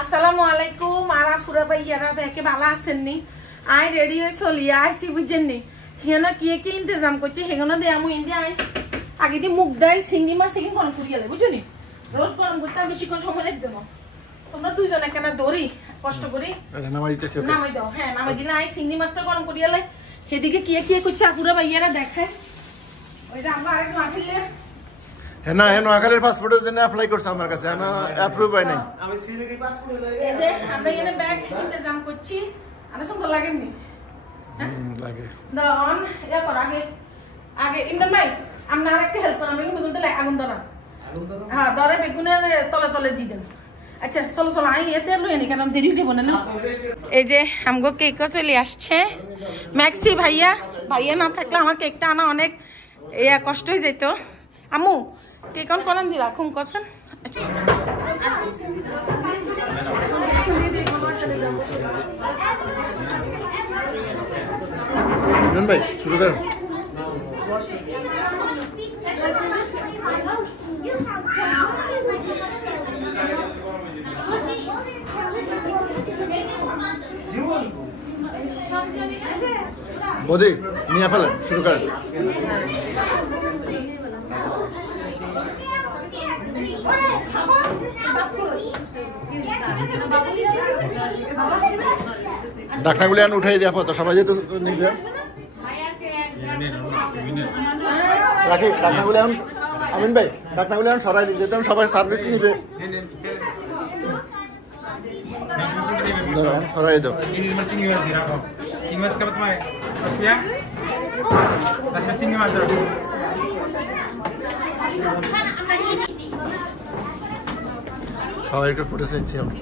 আসসালামু আলাইকুম। আর আপুরা ভাইয়ারা দেখে ভালো আছেন নি? আই রেডি হয়ে চলি আইসি বুঝছেন নি? সেখানে কি কি ইন্তজাম করছি সেখানে দিয়ে আমি ইন্ডিয়া আই আগে দিয়ে মুগ ডাল চিংড়ি মাছ এখানে গরম করিয়ে বুঝছো নি? রোজ গরম করতে আর বেশিক্ষণ সময় দেবো। তোমরা দুজন এখানে দৌড়ি কষ্ট করি নামাই দাও। হ্যাঁ নামাই দিলে আই চিংড়ি মাছটা গরম করিয়ে লাই। সেদিকে কি কি করছে আপুরা ভাইয়ারা দেখায়। ওইটা আমরা আরেক মাফিলে হেনা হেনা আকালের পাসপোর্টের জন্য অ্যাপ্লাই করছে আমার কাছে না অ্যাপ্রুভ হয় নাই। আমি সিলেটি পাসপোর্ট লই এই যে আমরা এখানে ব্যাগ ইন্তজাম করছি। আর সুন্দর লাগেনি? লাগে দন এটা কর আগে আগে ইন্টার নাই আমরা আরেকটা হেল্প করব। আমি বেগুন তলে আগুন ধরা হ্যাঁ ধরে বেগুনের তলে তলে দি দেন। আচ্ছা চলো চলো আই এতে লই নি কারণ দেরি যাব না। এই যে আমগো কেকও চলে আসছে। ম্যাক্সি ভাইয়া ভাইয়া না থাকলে আমার কেকটা আনা অনেক কষ্ট হয়ে যেত। আমু কেক অন করান দি রাখুন করছেন। ভাই শুরু করেন। মোদি নিয়ে ফেলেন শুরু করেন। ডাকনাগুলি আন উঠাই দেওয়া তো সবাই যেতে নিবে রাখি ডাকনাগুলি আন। আমিন ভাই ডাকনাগুলি আন সরাই দিই যেতে সবাই সার্ভিস নিবে সরাই দাও। সবাইকে ফুটেজ নিচ্ছি আমি।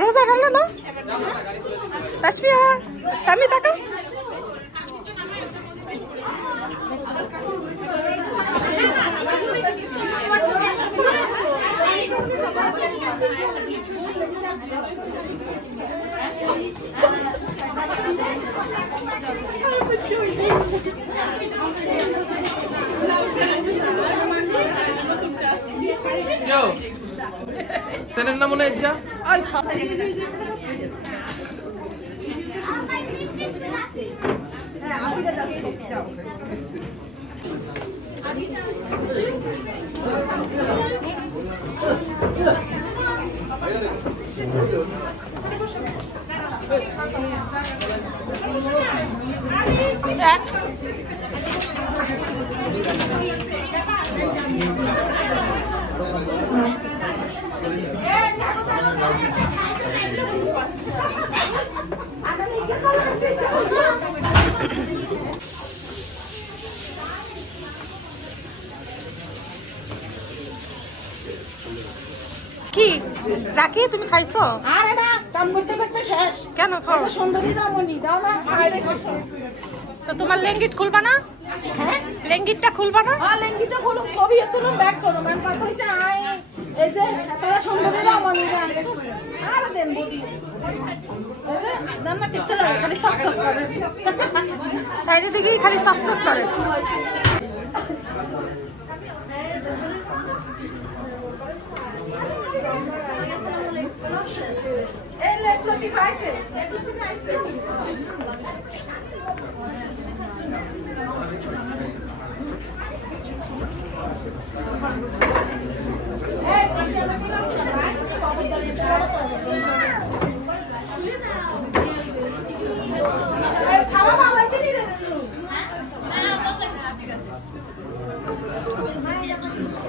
रोजा डाल लो तस्वीर सामी तक Senin namına edeceğim. Ay কি রাখি তুমি খাইছো? আরে না কাম করতে করতে শেষ। কেন খাও? সুন্দরী রামনি দাও না খাইলে কষ্ট। তো তোমার লেঙ্গিট খুলবা না? হ্যাঁ লেঙ্গিটটা খুলবা না? হ্যাঁ লেঙ্গিটা খুলুম ছবি তুলুম ব্যাক করো মান পাক কইছে আই এই যে তোরা সুন্দরী রামনি না আর দেন বডি এই যে দাম না কিচ্ছু না খালি সক সক করে সাইডে দিকেই খালি সক সক করে।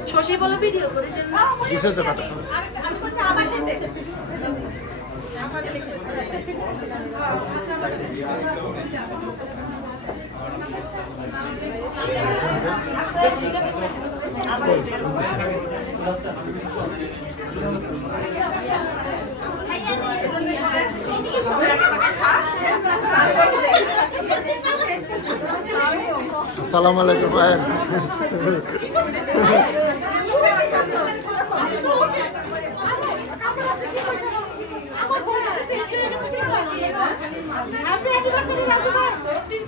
শশী বলে ভিডিও করে দেন না কিসে তো কাটা আমি কইছি আমার দিতে আসসালামু আলাইকুম ভাই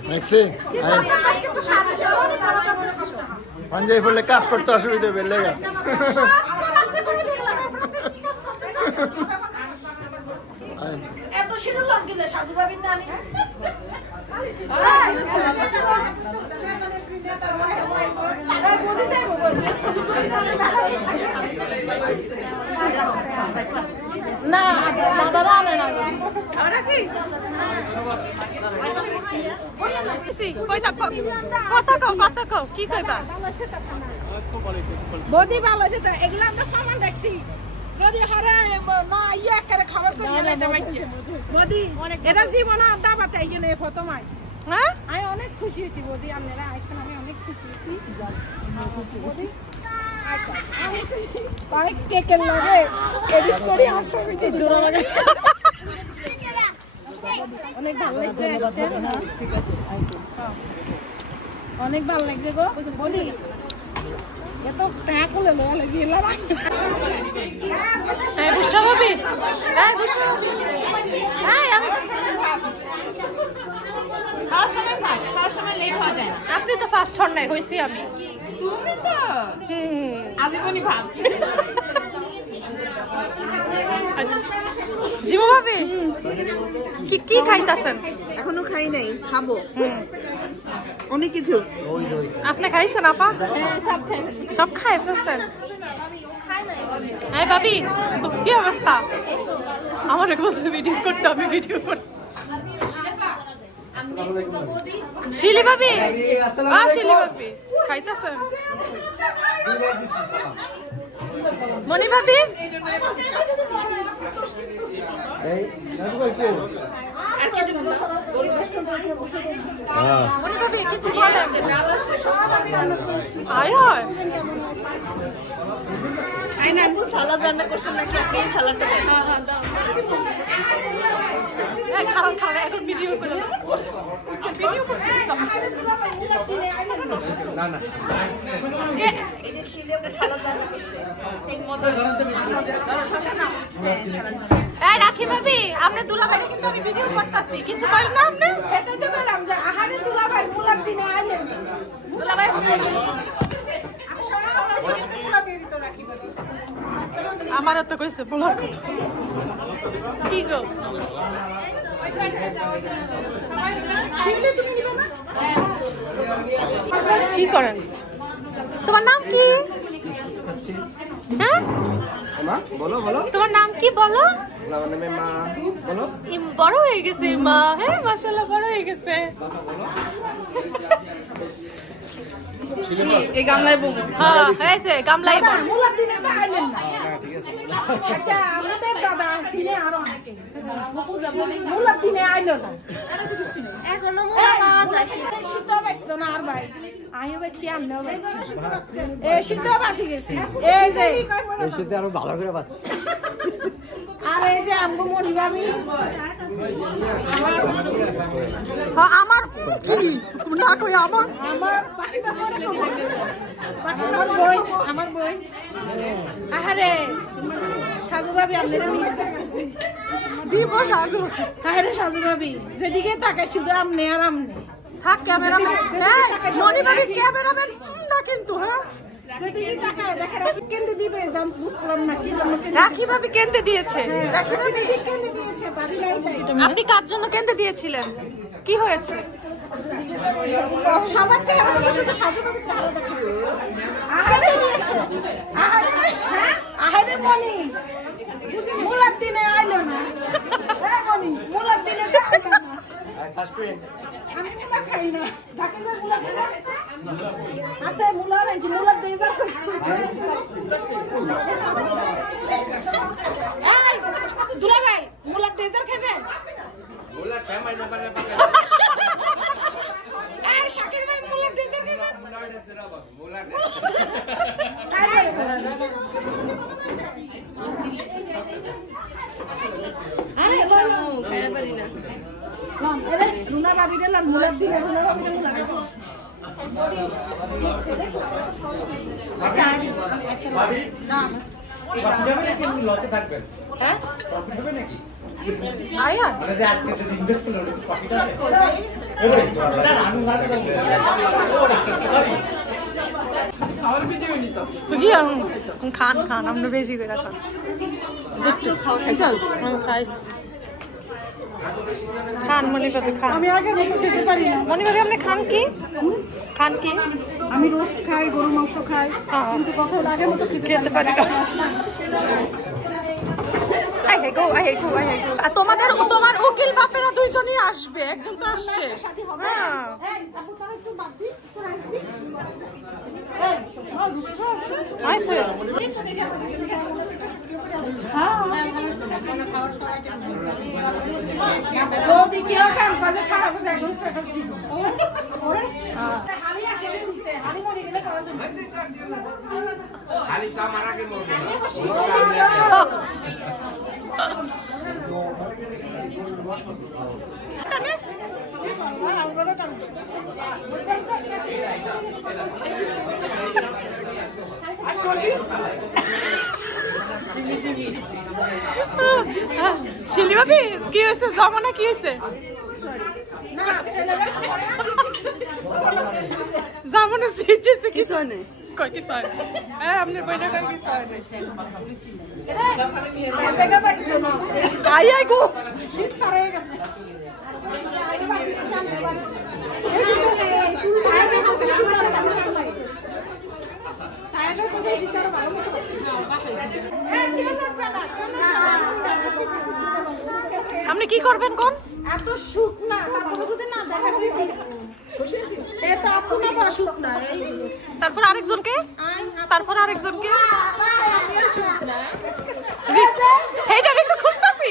ম্যাক্সি পাঞ্জাবি পড়লে কাজ করতে অসুবিধা হবে লেগা এত শিরু লাগলে সাজু ভাবিন না আমি না দাদা আনে না আমরা কি কথা কও কি কইবা বডি ভালো আছে তো এগুলা আমরা সামান দেখছি যদি হারে না ইয়া করে খবর করে নিতে পারছে বডি এটা জীবন আড্ডা বাতে এইখানে প্রথম আইছে হ্যাঁ আমি অনেক খুশি হইছি বডি আপনারা আইছেন আমি অনেক খুশি হইছি বডি আচ্ছা আমি অনেক কেকের লাগে এডিট করে আসছে হইতে জোড়া লাগে অনেক ভালো লাগছে আসছে ঠিক আছে অনেক ভালো লাগছে গো বলি এত প্যাক হলে লয়ালে জিলা না এই বুঝছো ভাবি এই বুঝছো এই আমি খাওয়ার সময় লেট হয়ে যায় আপনি তো ফাস্ট হন নাই হইছি আমি তুমি তো আজীবনই ফাস্ট জিমু ভাবি কি কি খাইতাছেন এখনো খাই নাই খাবো অনেক কিছু আপনি খাইছেন আপা সব খাই ফেলছেন এই ভাবি কি অবস্থা আমার বলছে ভিডিও করতে আমি ভিডিও করতে শিলি ভাবি শিলি ভাবি খাইতেছেন মনি ভাবি মনি ভাবি কিছু বলেন আয় হয় আইনা আপু সালাদ রান্না করছেন নাকি আপনি সালাদটা দেন খারাপ খারাপ এখন ভিডিও করে ভিডিও করতে না না এই যে শিলে আপনি সালাদ রান্না করছে ঠিক মতো শশা নাও হ্যাঁ সালাদ এই রাখি ভাবি আপনি দুলাভাই কিন্তু আমি ভিডিও করতেছি কিছু করেন না আপনি এটাই তো বললাম যে আহারে দুলাভাই মুলার দিনে আইলেন দুলাভাই আমারও তো কইছে বলার কথা কি গো কি করেন তোমার নাম কি হ্যাঁ বলো বলো তোমার নাম কি বলো মা বলো বড় হয়ে গেছে মা হ্যাঁ মাশাআল্লাহ বড় হয়ে গেছে এই গামলায় বউ হ্যাঁ হয়েছে গামলাই বড় মুলার দিনে তো আইলেন না আচ্ছা আমাদের দাদা ছিনে আরো অনেকে মুলার দিনে আইলো না এখনো মোলা পাওয়া যায় শীত বাঁচতো না আর ভাই আমিও বাঁচছি আমিও বাঁচছি এই শীত বাঁচি গেছি এই যে এই শীতে আরো ভালো করে পাচ্ছি আর এই যে আমগো মরি ভাবি আমার কি না কই আমার আমার বই আমার বই আহারে সাজু ভাবি আপনারা মিষ্টি দিব সাজু আহারে সাজু ভাবি যেদিকে তাকাই শুধু আমনে আর আমনে থাক ক্যামেরাম্যান হ্যাঁ মনি ভাবি ক্যামেরাম্যান না কিন্তু হ্যাঁ যেদিকে তাকায় দেখে রাখি কেন্দ্রে দিবে জান বুঝলাম না কি জন্য রাখি ভাবি কেন্দ্রে দিয়েছে। রাখি ভাবি কেন্দ্রে দিয়েছে বাড়ি নাই তাই আপনি কার জন্য কেন্দ্রে দিয়েছিলেন? কি হয়েছে? সবার চেহারা শুধু সাজুবাবুর চেহারা দেখে আহারে দিয়েছে আহারে হ্যাঁ আহারে মনি মুলার দিনে আইলো না হ্যাঁ মনি মুলার দিনে আইলো না আমি মুলা খাই না জাকির ভাই মুলা খাই না আছে মুলা রাইছি মুলার দিয়ে যা করছি এই দুলা ভাই মুলার ডেজার খাবেন মুলা খাই না পারে পারে এই শাকির ভাই মুলার ডেজার খাবেন মুলার ডেজার বাবা মুলার আরে বলো খাই পারি না কোন আরে লুনা ভাবি রে মুলার দিনে লুনা ভাবি রে মুলার আচ্ছা আচ্ছা না প্রফিট হবে নাকি লসে থাকবেন? হ্যাঁ প্রফিট হবে নাকি? আয়া মানে যে আজকে যে ইনভেস্ট করলো প্রফিট হবে? না আমি মার্কেট তো কি খান খান আমরা বেশি করে খান খান মনে ভাবি খান। আমি আগে মতো খেতে পারি না মনে ভাবি আপনি খান কি? খান কি? আমি রোস্ট খাই গরু মাংস খাই কিন্তু কখনো আগের মতো খেতে পারি না। আর তোমাদের তোমার উকিল বাপেরা দুইজনই আসবে, একজন তো আসছে। শিলি ভাবি কি হয়েছে? জমানা কি হয়েছে? জামানা সিটেছে কিছু নেই কয় কিছু হয় হ্যাঁ আপনার বইটা কয় কিছু হয় না আই আই গো শীত পার হয়ে গেছে আপনি কি করবেন কোন? এত সুখ না তারপর আরেকজনকে এইটারই তো খুঁজতাছি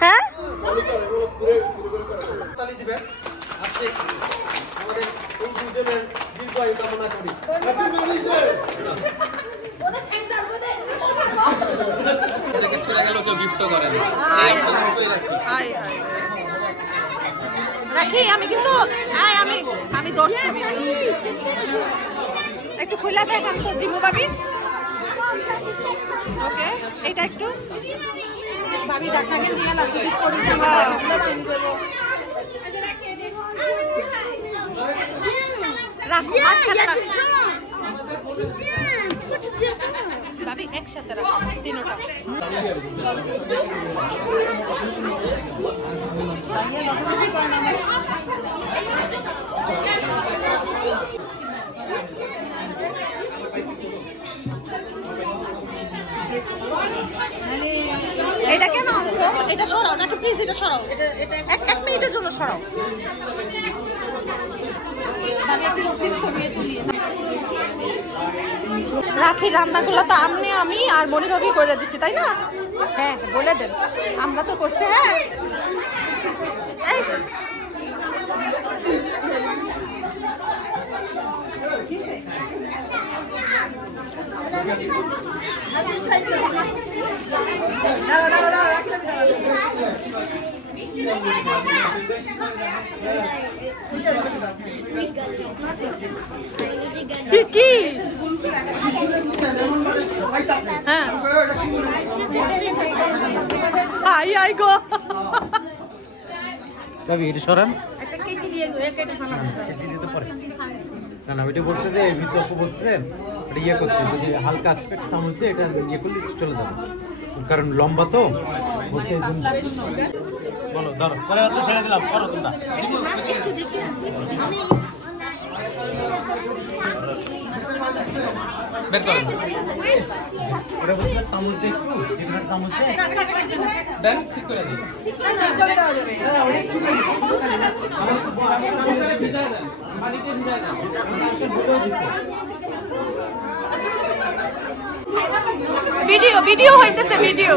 হ্যাঁ রাখি আমি কিন্তু আমি দর্শক একটু খুলে দেখান তো জিমু ভাবি ওকে এইটা একটু ভাবি দেখা গেল খেলা যদি করি রাখো একসাথে রাখো ভাবি একসাথে রাখো তিনটা এটা কেন আনছো? এটা সরাও নাকি প্লিজ, এটা সরাও, এক মিনিটের জন্য সরাও। স্টিল ছবি তুলি। রাখি রান্নাগুলো তো আমি আর মনি ভাবি করে দিছি, তাই না? হ্যাঁ বলে দেন, আমরা তো করছি। হ্যাঁ কি হ্যাঁ আই গো কবি এটা সরান একটা কেচি দিয়ে কেটে ফেলা। না না ওইটা বলছে যে ভিতরে বলছে এটা ইয়ে করতে যদি হালকা আসপেক্ট চামচ দিয়ে এটা ইয়ে করলে চলে যাবে, কারণ লম্বা তো বলছে এই জন্য। বলো ধরো পরে হয়তো ছেড়ে দিলাম, করো তোমরা। বের করো ওটা বলছে চামচ দিয়ে একটু যেখানে চামচ দিয়ে দেন ঠিক করে দিই করে দেওয়া যাবে। ভিডিও হইতেছে ভিডিও।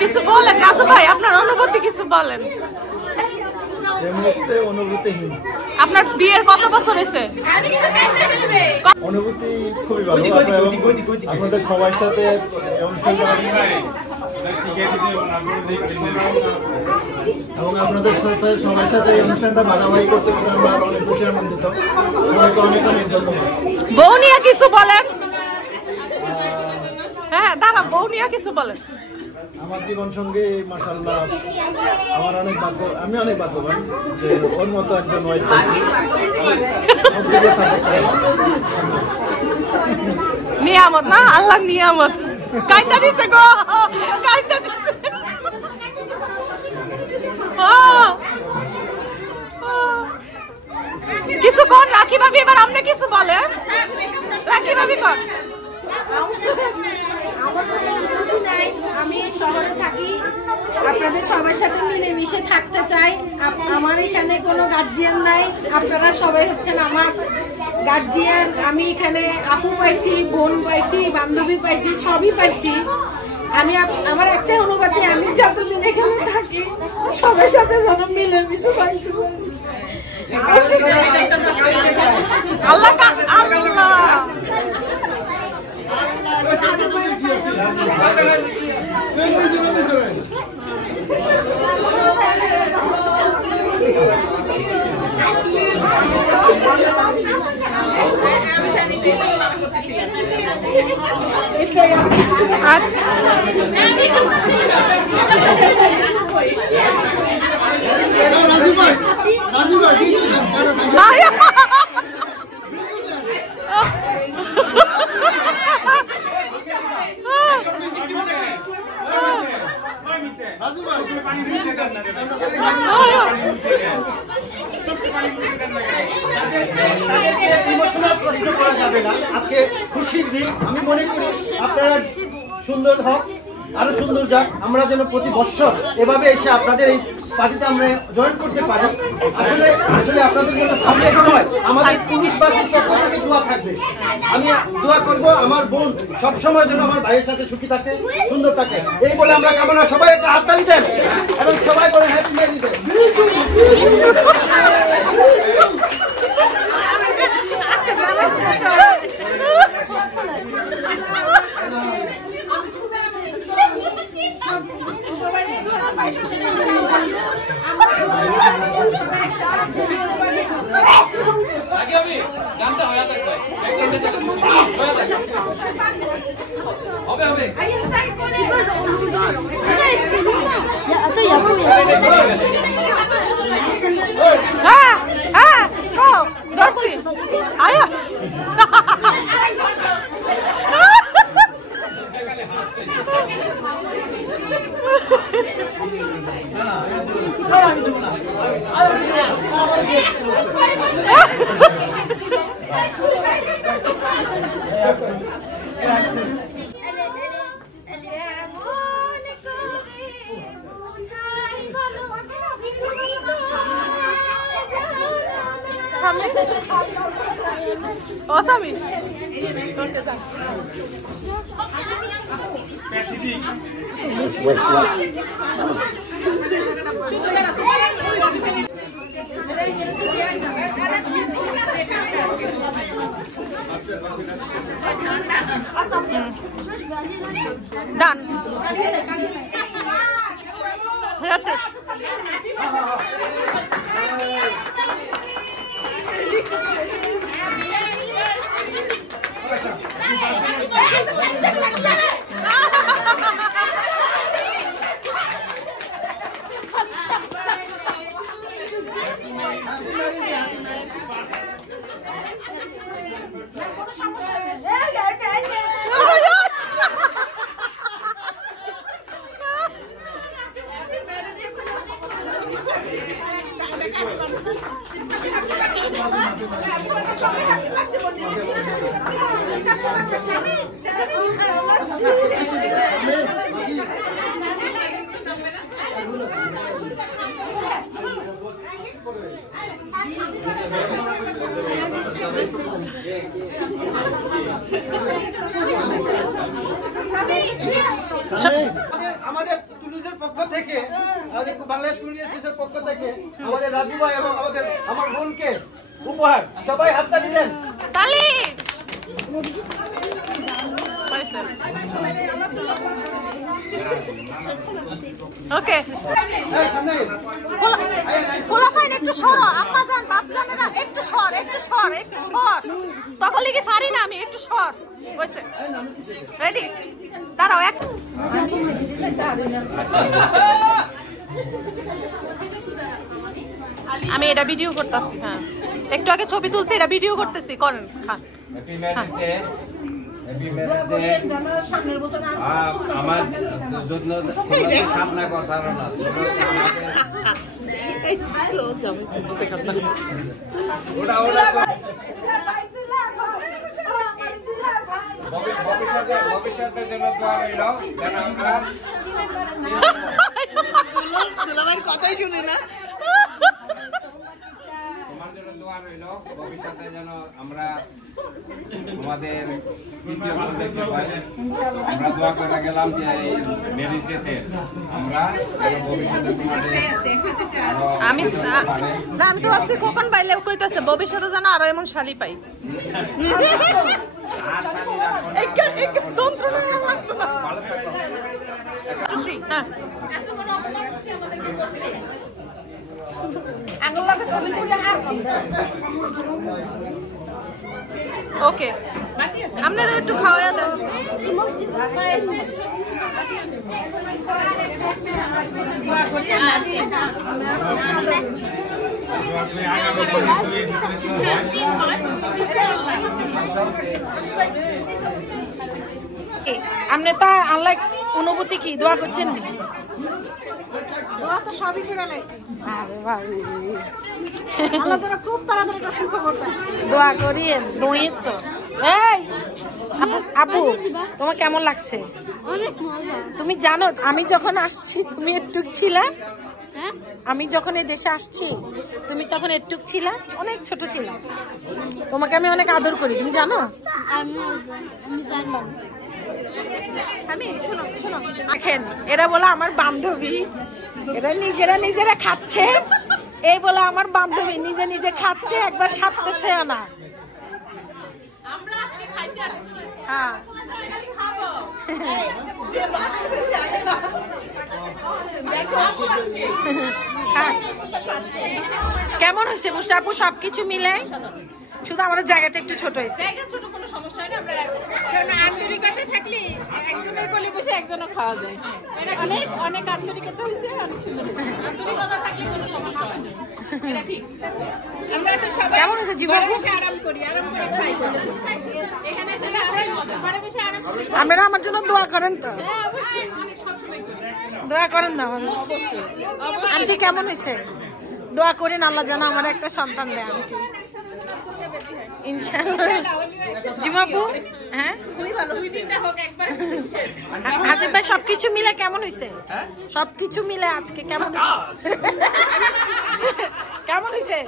কিছু বলেন রাজু ভাই, আপনার অনুভূতি কিছু বলেন। এই মুহূর্তে অনুভূতিহীন। আপনার বিয়ের কত বছর হয়েছে? অনুভূতি খুবই ভালো। আপনাদের সবার সাথে এবং আপনাদের সাথে সবার সাথে এই অনুষ্ঠানটা ভাগাভাগি করতে পেরে আমরা অনেক খুশি আনন্দিত। সবাইকে অনেক অনেক ধন্যবাদ। বউ নিয়ে কিছু বলেন। হ্যাঁ দাঁড়া, বউ নিয়ে কিছু বলেন। আমার জীবন সঙ্গী মাশাআল্লাহ আমার অনেক ভাগ্য, আমি অনেক ভাগ্যবান যে ওর মতো একজন ওয়াইফ পাইছি। নিয়ামত না, আল্লাহর নিয়ামত। কাইন্দা দিছে গো, কাইন্দা দিছে। কিছু কোন রাখি ভাবি, এবার আপনি কিছু বলেন। রাখি ভাবি কোন। আমি শহরে থাকি, আপনাদের সবার সাথে মিলেমিশে থাকতে চাই। আমার এখানে কোনো গার্জিয়ান নাই, আপনারা সবাই হচ্ছেন আমার গার্জিয়ান। আমি এখানে আপু পাইছি, বোন পাইছি, বান্ধবী পাইছি, সবই পাইছি। আমি আমার একটাই অনুভূতি, আমি যতদিন এখানে থাকি সবার সাথে যেন মিলেমিশে পাইছি। আল্লাহ আল্লাহ আজকে খুশির দিন। আমি মনে করি আপনারা সুন্দর হোক, আরো সুন্দর যাক, আমরা যেন প্রতি বছর এভাবে এসে আপনাদের এই পার্টিতে আমরা জয়েন করতে পারি। আসলে আসলে আপনাদের জন্য সামনে সময় আমাদের পুরুষবাসীর পক্ষ থেকে দোয়া থাকবে। আমি দোয়া করব আমার বোন সবসময় যেন আমার ভাইয়ের সাথে সুখী থাকে, সুন্দর থাকে, এই বলে আমরা কামনা। সবাই একটা হাততালি দেন এবং সবাই বলে হ্যাপি ম্যারেজ ডে। সামনে ও সামি ডান আমাদের টুলুজের পক্ষ থেকে আমাদের বাংলাদেশ কমিউনিটির পক্ষ থেকে আমাদের রাজু ভাই এবং আমার বোনকে উপহার সবাই হাতটা দিলেন তালি ওকে ফুলাফাইন একটু সরো আম্মা জান বাপ জানেরা একটু সর তখন লিখে পারি না আমি একটু সর হইছে রেডি দাঁড়াও এক আমি এটা ভিডিও করতেছি হ্যাঁ একটু আগে ছবি তুলছি এটা ভিডিও করতেছি করেন খান আমার খাতনা কথা না ভবিষ্যতের জন্য দোয়া রইল যেন আমরা কথাই শুনি না তোমার জন্য দোয়া রইল ভবিষ্যতে যেন আমরা আমাদের তৃতীয় বোন দেখতে পাই আমরা দোয়া করে গেলাম যে এই ম্যারেজ ডেতে আমরা ভবিষ্যতে তোমাদের আমি তো ভাবছি কখন পাইলে কইতেছে ভবিষ্যতে যেন আরো এমন শালি পাই ওকে আপনারা একটু খাওয়া দেন আপনি তা আল্লাহ অনুভূতি কি দোয়া করছেন নি দোয়া তো সবই করে লাইছি আল্লাহ তোরা খুব তাড়াতাড়ি একটা সুখবর দেয় দোয়া করিয়েন দোয়ের তো এই আপু তোমার কেমন লাগছে অনেক মজা তুমি জানো আমি যখন আসছি তুমি একটুক ছিলা আমি যখন এই দেশে আসছি তুমি তখন একটুক ছিলা অনেক ছোট ছিলা তোমাকে আমি অনেক আদর করি তুমি জানো আমি জানি দেখেন এরা বলে আমার বান্ধবী এরা নিজেরা খাচ্ছে এই বলে আমার বান্ধবী নিজে নিজে খাচ্ছে একবার সাথে না হ্যাঁ কেমন হয়েছে মুস্তাফু সবকিছু মিলে শুধু আমাদের জায়গাটা একটু ছোট হয়েছে জায়গা ছোট কোনো সমস্যা হয় না আমরা কারণ আন্তরিকতা থাকলে একজনের কোলে বসে একজনও খাওয়া যায় অনেক অনেক আন্তরিকতা হয়েছে অনেক সুন্দর আন্তরিকতা থাকলে কোনো সমস্যা হয় না এটা ঠিক আমরা তো সবাই কেমন হয়েছে জীবন বসে আরাম করে খাই এখানে এসে আমরাই মজা ঘরে বসে আরাম করি আপনারা আমার জন্য দোয়া করেন তো হ্যাঁ অবশ্যই অনেক সবসময় করি দোয়া করেন না আন্টি কেমন হয়েছে দোয়া করেন আল্লাহ যেন আমার একটা সন্তান দেয় আন্টি ইনশাআল্লাহ জিমাপু হ্যাঁ খুবই ভালো দুই তিনটা হোক একবার আসিফ ভাই সবকিছু মিলে কেমন হয়েছে সবকিছু মিলে আজকে কেমন কেমন হয়েছে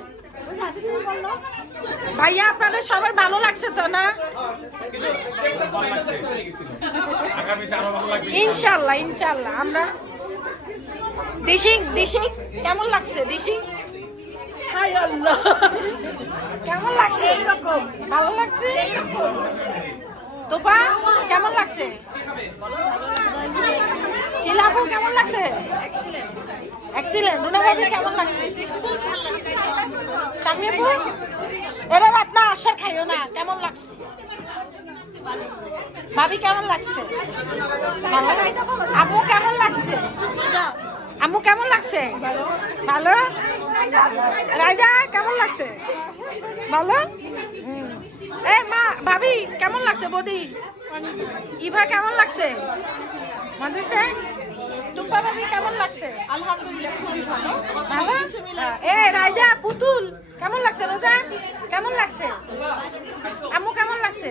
ভাইয়া আপনাদের সবার ভালো লাগছে তো না? ইনশাল্লাহ ইনশাল্লাহ। আমরা ডিশিং ডিশিং কেমন লাগছে? ডিশিং হাই আল্লাহ কেমন লাগছে? এরকম ভালো লাগছে। তোপা কেমন লাগছে? শিলাপু কেমন লাগছে? এক্সিলেন্ট। রুনা ভাবি কেমন লাগছে? সামনে আপু এরা রাত না আসার খাইও না। কেমন লাগছে ভাবি? কেমন লাগছে? আপু কেমন লাগছে? আম্মু কেমন লাগছে? ভালো। রাইদা কেমন লাগছে? ভালো। এ মা ভাবি কেমন লাগছে? বৌদি ইভা কেমন লাগছে? মজেছে। টুম্পা ভাবি কেমন লাগছে? আলহামদুলিল্লাহ খুবই ভালো। ভালো। এ রাইদা পুতুল কেমন লাগছে? রোজা কেমন লাগছে? আম্মু কেমন লাগছে?